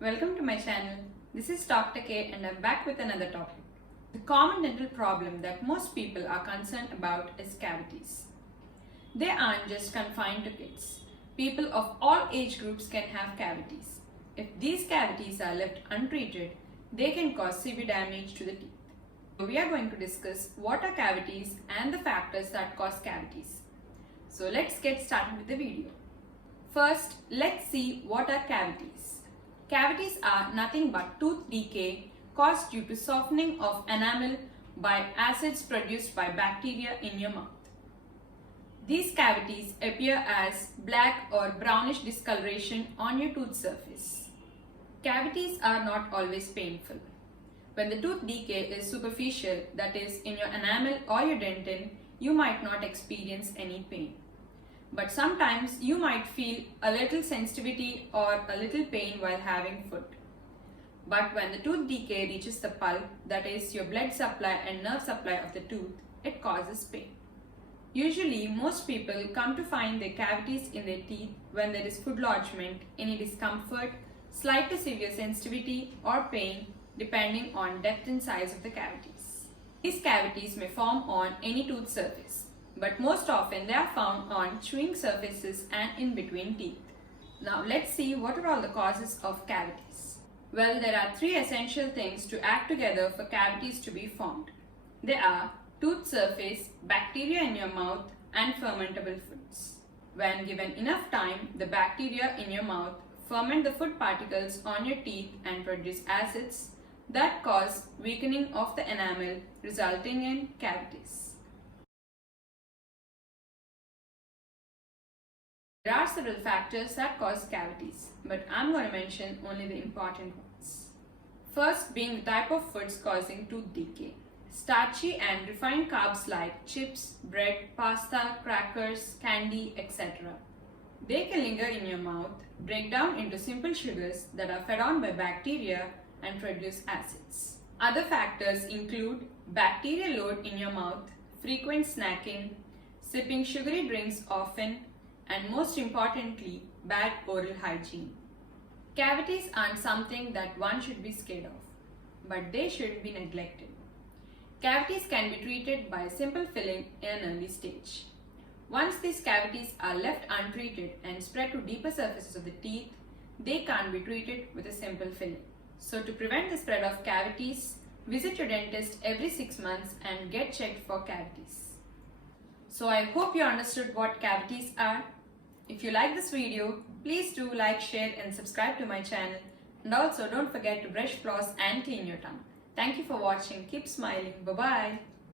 Welcome to my channel. This is Dr.k and I'm back with another topic. The common dental problem that most people are concerned about is cavities. They aren't just confined to kids. People of all age groups can have cavities. If these cavities are left untreated, they can cause severe damage to the teeth. So we are going to discuss what are cavities and the factors that cause cavities. So let's get started with the video. First, let's see what are cavities. Cavities are nothing but tooth decay caused due to softening of enamel by acids produced by bacteria in your mouth. These cavities appear as black or brownish discoloration on your tooth surface. Cavities are not always painful. When the tooth decay is superficial, that is in your enamel or your dentin, you might not experience any pain. But sometimes you might feel a little sensitivity or a little pain while having food. But when the tooth decay reaches the pulp, that is your blood supply and nerve supply of the tooth, it causes pain. Usually, most people come to find their cavities in their teeth when there is food lodgement, any discomfort, slight to severe sensitivity or pain depending on depth and size of the cavities. These cavities may form on any tooth surface, but most often they are found on chewing surfaces and in between teeth. Now let's see what are all the causes of cavities. Well, there are three essential things to act together for cavities to be formed. They are tooth surface, bacteria in your mouth, and fermentable foods. When given enough time, the bacteria in your mouth ferment the food particles on your teeth and produce acids that cause weakening of the enamel, resulting in cavities. There are several factors that cause cavities, but I'm going to mention only the important ones. First being the type of foods causing tooth decay. Starchy and refined carbs like chips, bread, pasta, crackers, candy, etc. They can linger in your mouth, break down into simple sugars that are fed on by bacteria and produce acids. Other factors include bacterial load in your mouth, frequent snacking, sipping sugary drinks often, and most importantly, bad oral hygiene. Cavities aren't something that one should be scared of, but they shouldn't be neglected. Cavities can be treated by simple filling in an early stage. Once these cavities are left untreated and spread to deeper surfaces of the teeth, they can't be treated with a simple filling. So to prevent the spread of cavities, visit your dentist every 6 months and get checked for cavities. So I hope you understood what cavities are. If you like this video, please do like, share and subscribe to my channel. And also don't forget to brush, floss and clean your tongue. Thank you for watching. Keep smiling. Bye-bye.